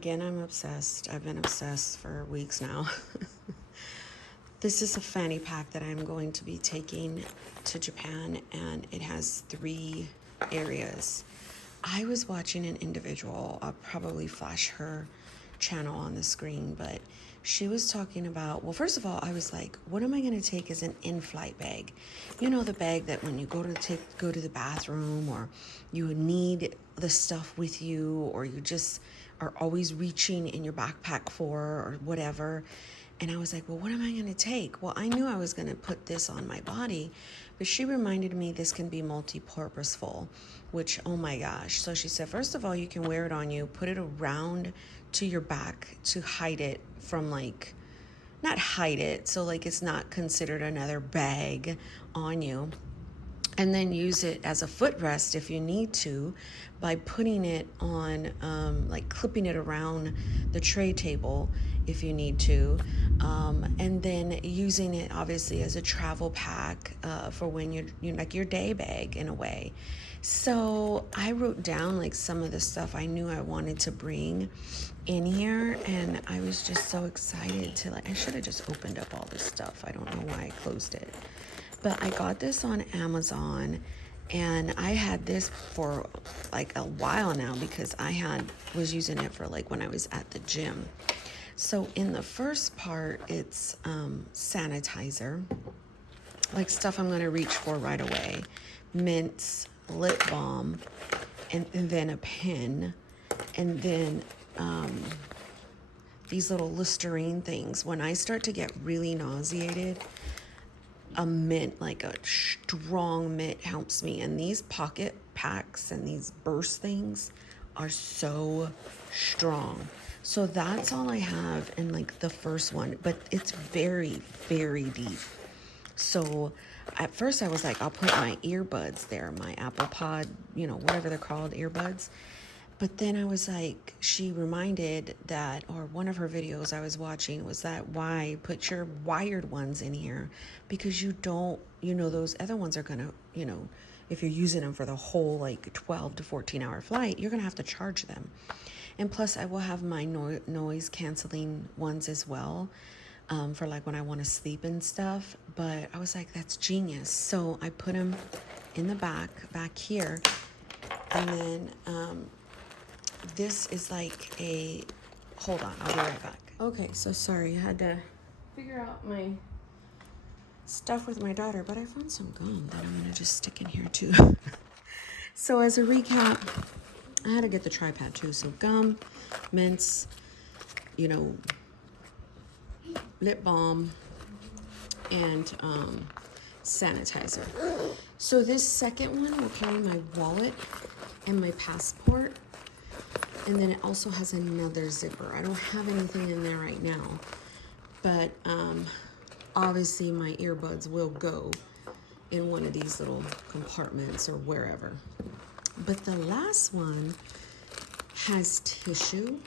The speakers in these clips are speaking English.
again, I'm obsessed. I've been obsessed for weeks now. This is a fanny pack that I'm going to be taking to Japan, and it has 3 areas. I was watching an individual, I'll probably flash her channel on the screen, but she was talking about, well, first of all, I was like, what am I going to take as an in-flight bag? You know, the bag that when you go to the bathroom, or you need the stuff with you, or you just are always reaching in your backpack for, or whatever. And I was like, well, what am I going to take? Well, I knew I was going to put this on my body, but she reminded me this can be multi-purposeful, which, oh my gosh. So she said, first of all, you can wear it on you, put it around to your back to hide it from, like, not hide it, so like it's not considered another bag on you. And then use it as a footrest if you need to, by putting it on, like clipping it around the tray table if you need to. And then using it obviously as a travel pack for when you're like your day bag in a way. So I wrote down like some of the stuff I knew I wanted to bring in here, and I was just so excited to, like, I should have just opened up all this stuff. I don't know why I closed it. But I got this on Amazon, and I had this for like a while now because I was using it for like when I was at the gym. So in the first part, it's sanitizer, like stuff I'm going to reach for right away, mints, lip balm, and then a pen, and then these little Listerine things. When I start to get really nauseated, a mint, like a strong mint, helps me. And these pocket packs and these burst things are so strong. So that's all I have in like the first one, but it's very, very deep. So at first I was like, I'll put my earbuds there, my Apple Pod, whatever they're called, earbuds. But then I was like, she reminded that, or one of her videos I was watching was that, why put your wired ones in here? Because you don't, those other ones are going to, if you're using them for the whole like 12 to 14 hour flight, you're going to have to charge them. And plus I will have my noise canceling ones as well, for like when I want to sleep and stuff. But I was like, that's genius. So I put them in the back here. And then, this is like hold on, I'll be right back. Okay, so sorry, I had to figure out my stuff with my daughter, but I found some gum that I'm gonna just stick in here too. So as a recap, I had to get the tripod too. So gum, mints, lip balm, and sanitizer. So this second one will carry my wallet and my passport. And then it also has another zipper. I don't have anything in there right now, but obviously my earbuds will go in one of these little compartments or wherever. But the last one has tissue.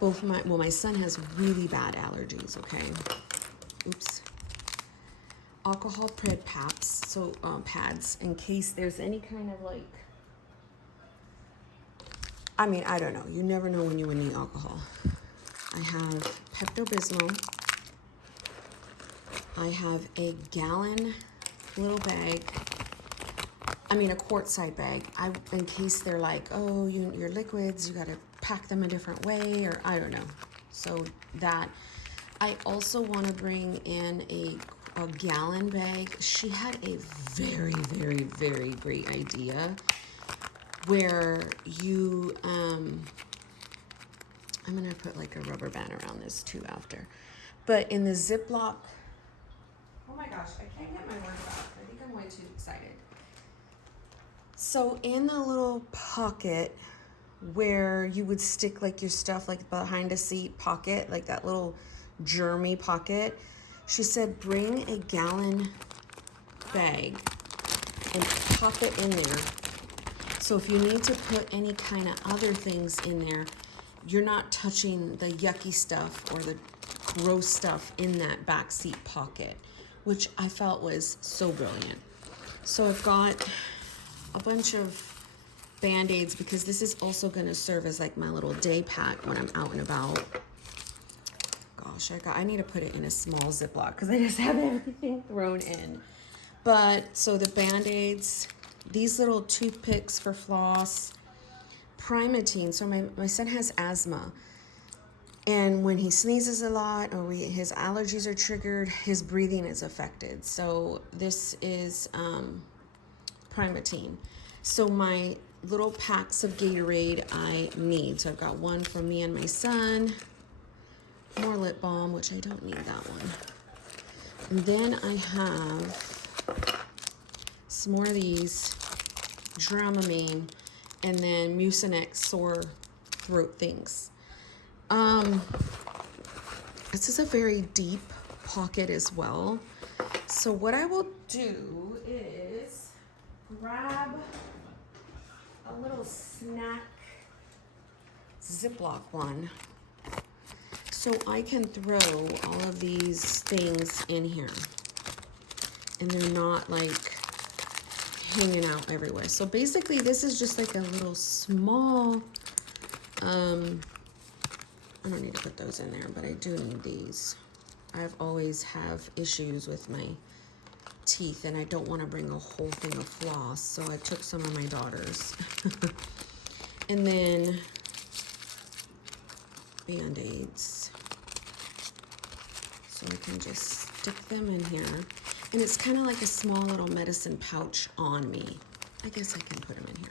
My son has really bad allergies, okay? Oops. Alcohol pads, so pads, in case there's any kind of like, I don't know. You never know when you would need alcohol. I have Pepto-Bismol. I have a gallon little bag. A quart-side bag. In case they're like, oh, your liquids, you got to pack them a different way, or I don't know. So that. I also want to bring in a gallon bag. She had a very, very, very great idea, where you, I'm going to put like a rubber band around this too after. But in the Ziploc, oh my gosh, I can't get my words out. I think I'm way too excited. So in the little pocket where you would stick like your stuff, like behind a seat pocket, like that little germy pocket, she said bring a gallon bag and pop it in there. So if you need to put any kind of other things in there, you're not touching the yucky stuff or the gross stuff in that back seat pocket, which I felt was so brilliant. So I've got a bunch of Band-Aids, because this is also going to serve as like my little day pack when I'm out and about. Gosh, I need to put it in a small Ziploc because I just have everything thrown in. But so the Band-Aids, these little toothpicks for floss, Primatine. So my son has asthma, and when he sneezes a lot or his allergies are triggered, his breathing is affected. So this is Primatine. So my little packs of Gatorade I need. So I've got one for me and my son, more lip balm, which I don't need that one. And then I have some more of these Dramamine, and then Mucinex sore throat things. This is a very deep pocket as well. So what I will do is grab a little snack Ziploc one, so I can throw all of these things in here and they're not like hanging out everywhere. So basically this is just like a little small, I don't need to put those in there, but I do need these. I've always have issues with my teeth and I don't want to bring a whole thing of floss, so I took some of my daughter's. And then Band-Aids, so I can just stick them in here, and it's kind of like a small little medicine pouch on me. I guess I can put them in here.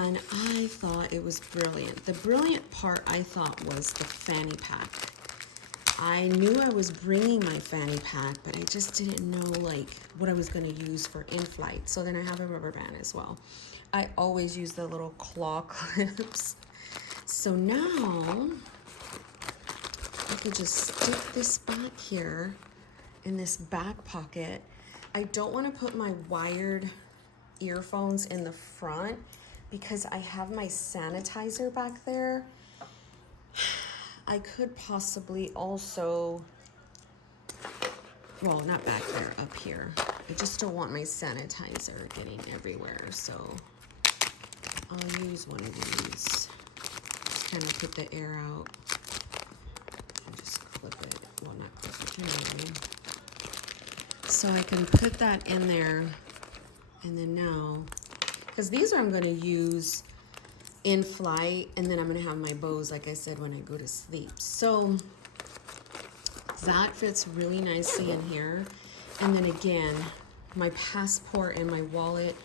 And I thought it was brilliant. The brilliant part I thought was the fanny pack. I knew I was bringing my fanny pack, but I just didn't know like what I was going to use for in-flight. So then I have a rubber band as well. I always use the little claw clips. So now I can just stick this back here in this back pocket. I don't want to put my wired earphones in the front because I have my sanitizer back there. I could possibly also, well, not back there, up here. I just don't want my sanitizer getting everywhere, so I'll use one of these. Just kind of put the air out. And just clip it. Well, not clip it, you know what I mean. So I can put that in there, and then now, because these are I'm going to use in flight, and then I'm going to have my bows, like I said, when I go to sleep. So that fits really nicely in here. And then again, my passport and my wallet,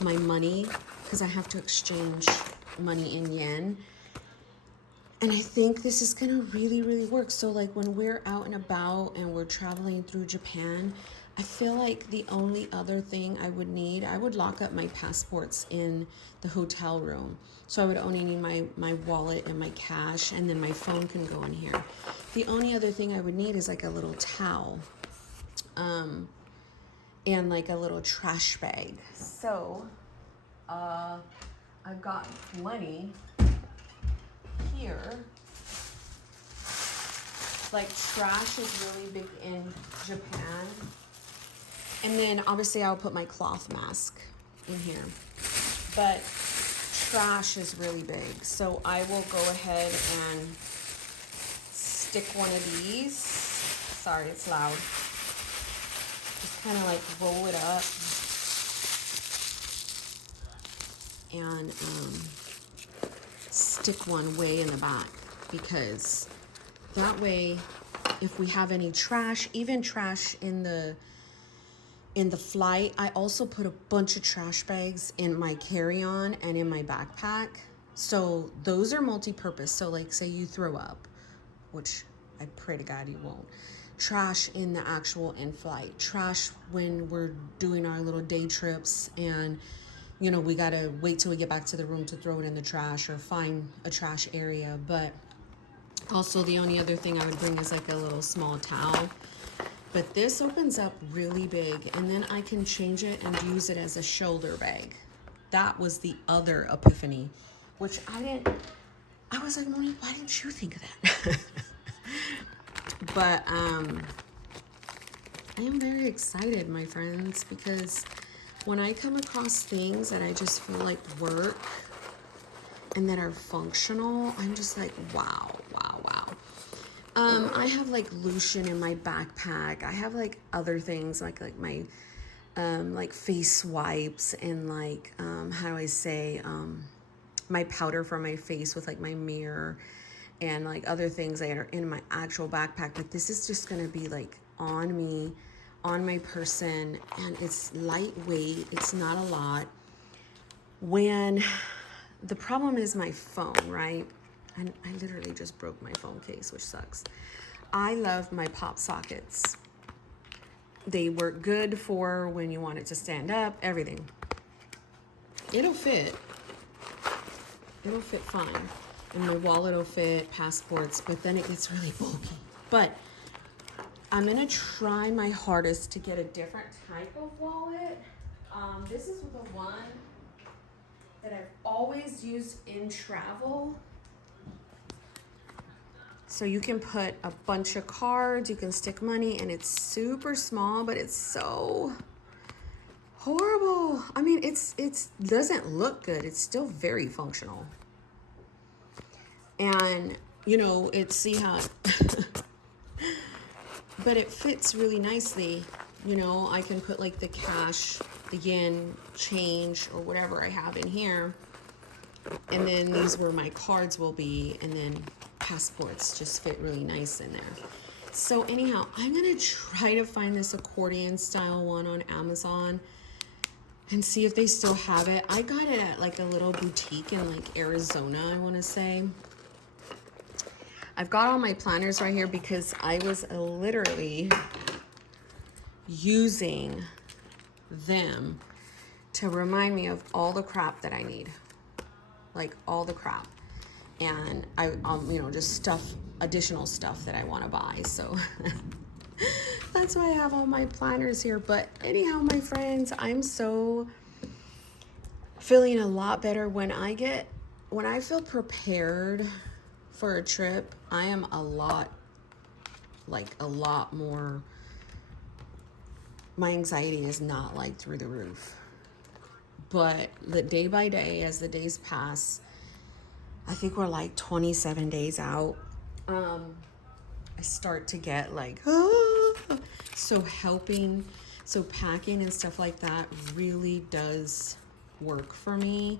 my money, because I have to exchange money in yen. And I think this is going to really, really work. So like when we're out and about and we're traveling through Japan, I feel like the only other thing I would need, I would lock up my passports in the hotel room. So I would only need my wallet and my cash, and then my phone can go in here. The only other thing I would need is like a little towel, and like a little trash bag. So I've got plenty here. Like trash is really big in Japan. And then obviously I'll put my cloth mask in here. But trash is really big. So I will go ahead and stick one of these. Sorry, it's loud. Just kind of like roll it up. And stick one way in the back, because that way if we have any trash, even trash in the flight, I also put a bunch of trash bags in my carry-on and in my backpack. So those are multi-purpose. So like say you throw up, which I pray to God you won't. Trash in the actual in-flight. Trash when we're doing our little day trips and you know, we gotta wait till we get back to the room to throw it in the trash or find a trash area. But also the only other thing I would bring is like a little small towel. But this opens up really big, and then I can change it and use it as a shoulder bag. That was the other epiphany, which I was like, Monique, why didn't you think of that? But I am very excited, my friends, because when I come across things that I just feel like work and that are functional, I'm just like, wow, wow, wow. I have like lotion in my backpack. I have like other things like my like face wipes and like how do I say my powder for my face with like my mirror and like other things that are in my actual backpack. But this is just gonna be like on me, on my person, and it's lightweight. It's not a lot. When the problem is my phone, right? And I literally just broke my phone case, which sucks. I love my pop sockets. They work good for when you want it to stand up, everything. It'll fit. It'll fit fine. And my wallet will fit, passports, but then it gets really bulky. But I'm gonna try my hardest to get a different type of wallet. This is the one that I've always used in travel. So you can put a bunch of cards, you can stick money, and it's super small, but it's so horrible. I mean, it doesn't look good. It's still very functional. And, you know, see how, but it fits really nicely. You know, I can put like the cash, the yen, change, or whatever I have in here. And then these where my cards will be, and then passports just fit really nice in there. So anyhow, I'm gonna try to find this accordion style one on Amazon and see if they still have it. I got it at like a little boutique in like Arizona, I want to say. I've got all my planners right here because I was literally using them to remind me of all the crap that I need. Like all the crap. And I you know, just additional stuff that I want to buy. So that's why I have all my planners here. But anyhow, my friends, I'm so feeling a lot better when I feel prepared for a trip. I am a lot more, my anxiety is not like through the roof. But the day by day, as the days pass, I think we're like 27 days out. I start to get like, so packing and stuff like that really does work for me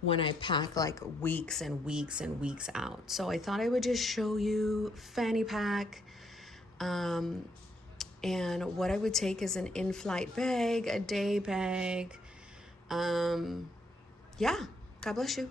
when I pack like weeks and weeks and weeks out. So I thought I would just show you Fanny pack. And what I would take is an in-flight bag, a day bag. Yeah, God bless you.